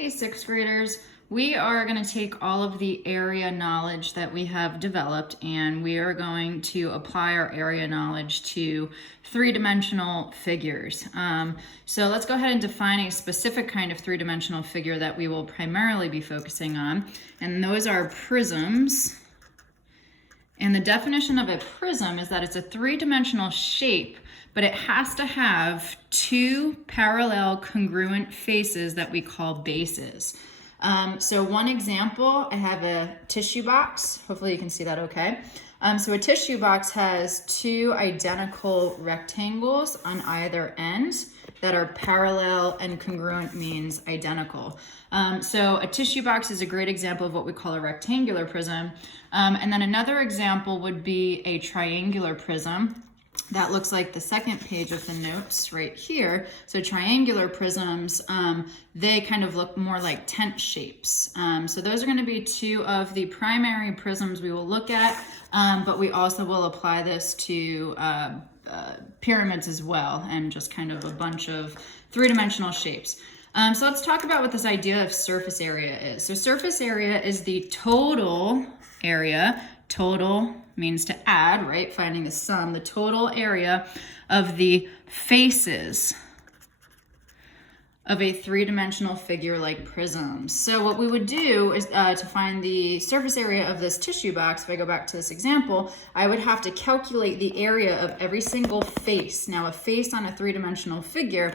Hey, sixth graders. We are going to take all of the area knowledge that we have developed and we are going to apply our area knowledge to three-dimensional figures. So let's go ahead and define a specific kind of three-dimensional figure that we will primarily be focusing on, and those are prisms. And the definition of a prism is that it's a three-dimensional shape, but it has to have two parallel congruent faces that we call bases. So one example, I have a tissue box. Hopefully you can see that okay. So a tissue box has two identical rectangles on either end that are parallel, and congruent means identical. So a tissue box is a great example of what we call a rectangular prism. And then another example would be a triangular prism. That looks like the second page of the notes right here. So triangular prisms, they kind of look more like tent shapes. So those are going to be two of the primary prisms we will look at, but we also will apply this to pyramids as well, and just kind of a bunch of three-dimensional shapes. So let's talk about what this idea of surface area is. So surface area is the total area. Total means to add, right? Finding the sum, the total area of the faces of a three-dimensional figure like prisms. So what we would do is to find the surface area of this tissue box, if I go back to this example, I would have to calculate the area of every single face. Now a face on a three-dimensional figure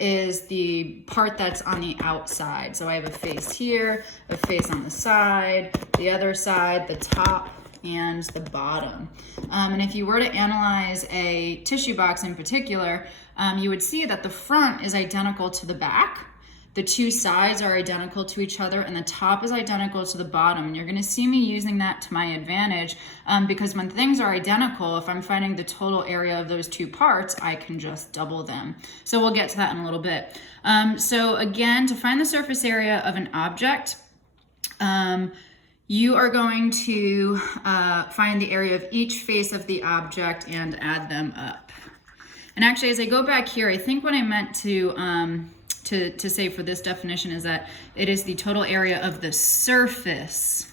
is the part that's on the outside. So I have a face here, a face on the side, the other side, the top, and the bottom. And if you were to analyze a tissue box in particular, you would see that the front is identical to the back, the two sides are identical to each other, and the top is identical to the bottom. And you're going to see me using that to my advantage because when things are identical, if I'm finding the total area of those two parts, I can just double them. So we'll get to that in a little bit. So again, to find the surface area of an object, you are going to find the area of each face of the object and add them up. And actually, as I go back here, I think what I meant to say for this definition is that it is the total area of the surface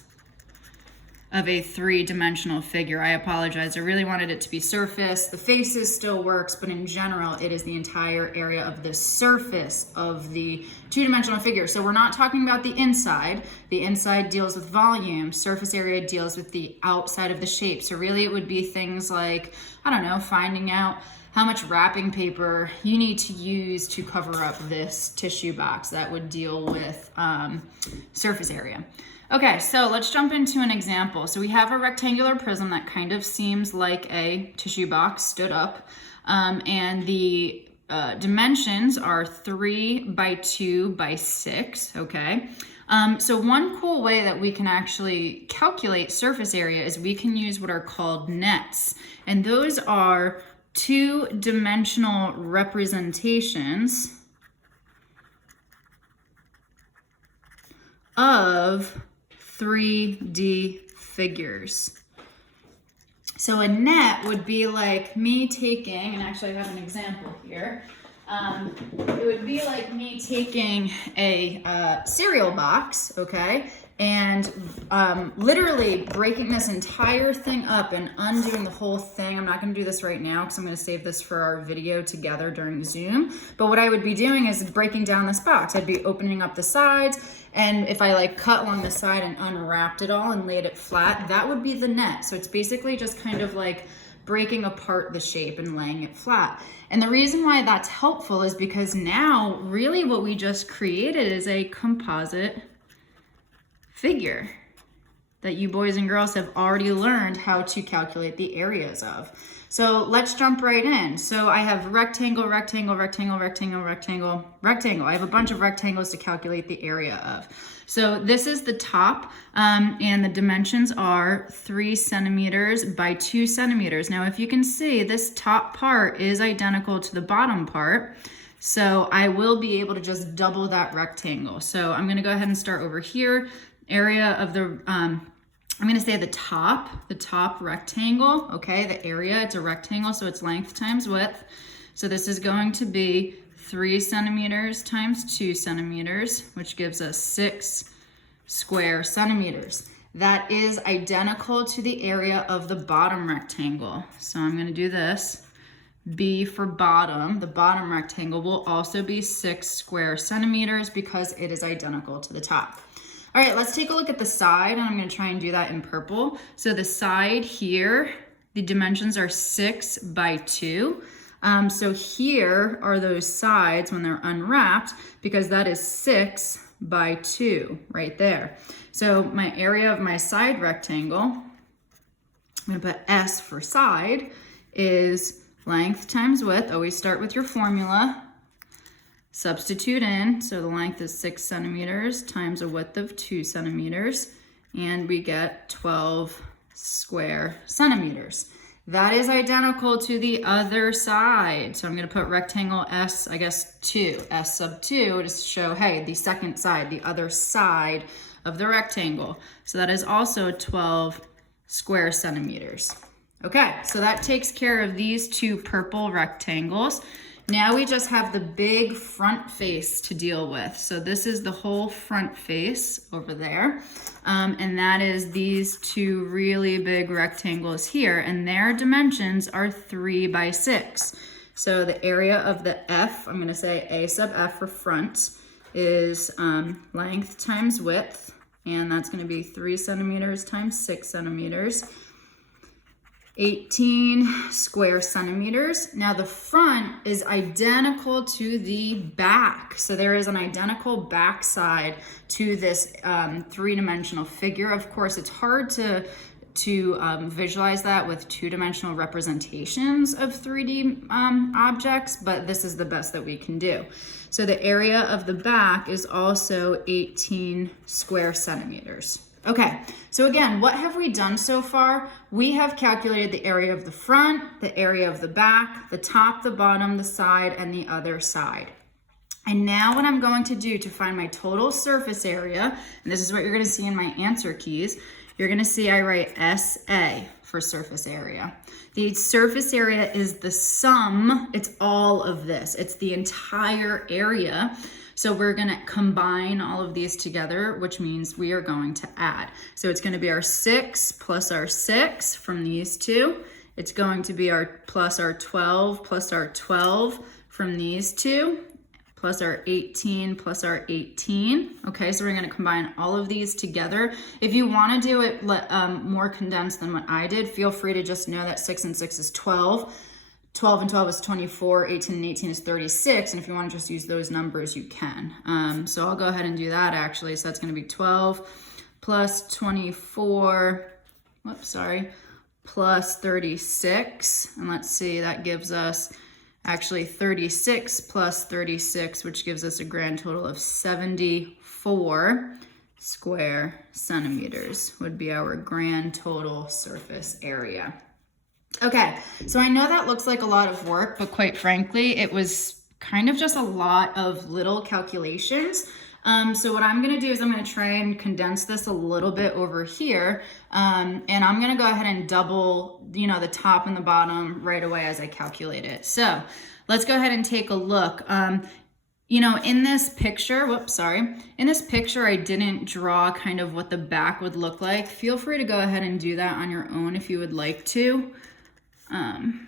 of a three-dimensional figure. I apologize. I really wanted it to be surface. The faces still works, but in general, it is the entire area of the surface of the two-dimensional figure. So we're not talking about the inside. The inside deals with volume. Surface area deals with the outside of the shape. So really it would be things like, I don't know, finding out how much wrapping paper you need to use to cover up this tissue box. That would deal with surface area. Okay, so let's jump into an example. So we have a rectangular prism that kind of seems like a tissue box stood up, and the dimensions are 3 by 2 by 6, okay? So one cool way that we can actually calculate surface area is we can use what are called nets, and those are two-dimensional representations of 3D figures. So a net would be like me taking, and actually I have an example here. It would be like me taking a cereal box, okay, and literally breaking this entire thing up and undoing the whole thing. I'm not going to do this right now because I'm going to save this for our video together during Zoom. But what I would be doing is breaking down this box. I'd be opening up the sides, and if I like cut along the side and unwrapped it all and laid it flat, that would be the net. So it's basically just kind of like breaking apart the shape and laying it flat. And the reason why that's helpful is because now really what we just created is a composite figure that you boys and girls have already learned how to calculate the areas of. So let's jump right in. So I have rectangle, rectangle, rectangle, rectangle, rectangle, rectangle. I have a bunch of rectangles to calculate the area of. So this is the top, and the dimensions are 3 centimeters by 2 centimeters. Now, if you can see, this top part is identical to the bottom part. So I will be able to just double that rectangle. So I'm gonna go ahead and start over here. Area of the, I'm gonna say the top rectangle, okay? The area, it's a rectangle, so it's length times width. So this is going to be 3 centimeters times 2 centimeters, which gives us 6 square centimeters. That is identical to the area of the bottom rectangle. So I'm going to do this. B for bottom, the bottom rectangle will also be 6 square centimeters because it is identical to the top. All right, let's take a look at the side, and I'm going to try and do that in purple. So the side here, the dimensions are 6 by 2. So here are those sides when they're unwrapped, because that is 6 by 2 right there. So my area of my side rectangle, I'm going to put S for side, is length times width. Always start with your formula. Substitute in. So the length is 6 centimeters times a width of 2 centimeters. And we get 12 square centimeters. That is identical to the other side. So I'm going to put rectangle S, I guess 2, S sub 2 to show, hey, the second side, the other side of the rectangle. So that is also 12 square centimeters. Okay, so that takes care of these 2 purple rectangles. Now we just have the big front face to deal with. So this is the whole front face over there. And that is these 2 really big rectangles here, and their dimensions are 3 by 6. So the area of the F, I'm going to say A sub F for front, is length times width, and that's going to be 3 centimeters times 6 centimeters. 18 square centimeters. Now the front is identical to the back. So there is an identical back side to this 3-dimensional figure. Of course, it's hard to visualize that with 2-dimensional representations of 3D objects, but this is the best that we can do. So the area of the back is also 18 square centimeters. Okay, so again, what have we done so far? We have calculated the area of the front, the area of the back, the top, the bottom, the side, and the other side. And now what I'm going to do to find my total surface area, and this is what you're going to see in my answer keys, you're going to see I write SA for surface area. The surface area is the sum, it's all of this, it's the entire area. So we're going to combine all of these together, which means we are going to add. So it's going to be our 6 plus our 6 from these 2. It's going to be our plus our 12 plus our 12 from these 2, plus our 18 plus our 18. Okay, so we're going to combine all of these together. If you want to do it more condensed than what I did, feel free to just know that 6 and 6 is 12. 12 and 12 is 24, 18 and 18 is 36, and if you want to just use those numbers, you can. So I'll go ahead and do that actually. So that's going to be 12 plus 24, plus 36, and let's see, that gives us actually 36 plus 36, which gives us a grand total of 74 square centimeters would be our grand total surface area. Okay, so I know that looks like a lot of work, but quite frankly, it was kind of just a lot of little calculations. So what I'm gonna do is I'm gonna try and condense this a little bit over here, and I'm gonna go ahead and double, the top and the bottom right away as I calculate it. So let's go ahead and take a look. In this picture, in this picture, I didn't draw kind of what the back would look like. Feel free to go ahead and do that on your own if you would like to. And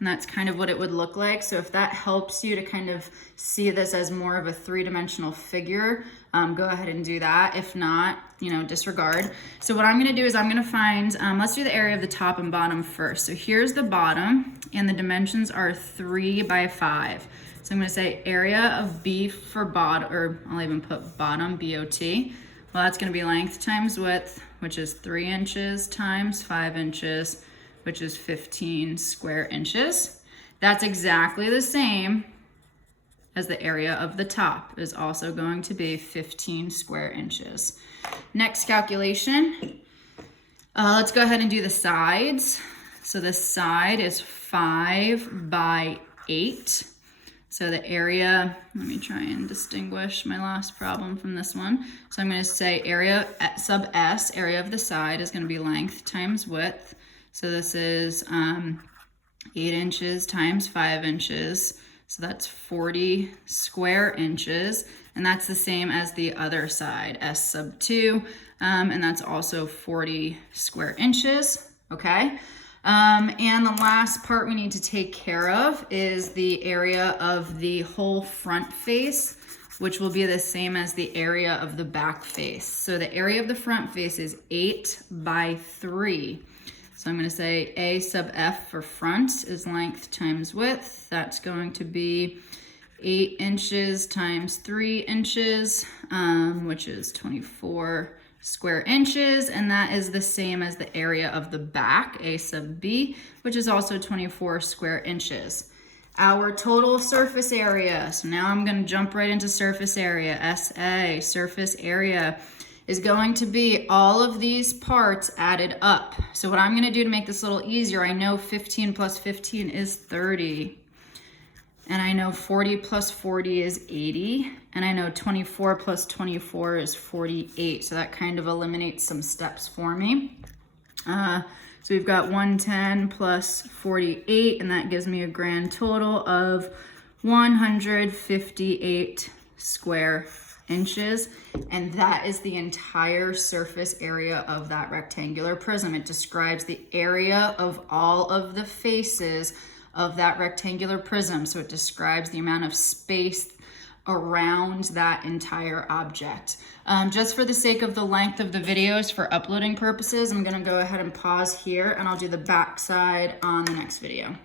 that's kind of what it would look like. So if that helps you to kind of see this as more of a 3-dimensional figure, go ahead and do that. If not, disregard. So what I'm going to do is I'm going to find, let's do the area of the top and bottom first. So here's the bottom, and the dimensions are 3 by 5. So I'm going to say area of B for bottom, or I'll even put bottom, B-O-T. Well, that's going to be length times width, which is 3 inches times 5 inches, which is 15 square inches. That's exactly the same as the area of the top is also going to be 15 square inches. Next calculation, let's go ahead and do the sides. So the side is 5 by 8. So the area, let me try and distinguish my last problem from this one. So I'm going to say area sub S, area of the side, is going to be length times width. So this is 8 inches times 5 inches. So that's 40 square inches, and that's the same as the other side, S sub 2, and that's also 40 square inches, okay? And the last part we need to take care of is the area of the whole front face, which will be the same as the area of the back face. So the area of the front face is 8 by 3. So I'm going to say A sub F for front is length times width. That's going to be 8 inches times 3 inches, which is 24 square inches. And that is the same as the area of the back, A sub B, which is also 24 square inches. Our total surface area, so now I'm going to jump right into surface area, SA, surface area, is going to be all of these parts added up. So what I'm going to do to make this a little easier, I know 15 plus 15 is 30. And I know 40 plus 40 is 80. And I know 24 plus 24 is 48. So that kind of eliminates some steps for me. So we've got 110 plus 48, and that gives me a grand total of 158 square inches, and that is the entire surface area of that rectangular prism. It describes the area of all of the faces of that rectangular prism, so it describes the amount of space around that entire object. Just for the sake of the length of the videos for uploading purposes, I'm going to go ahead and pause here, and I'll do the back side on the next video.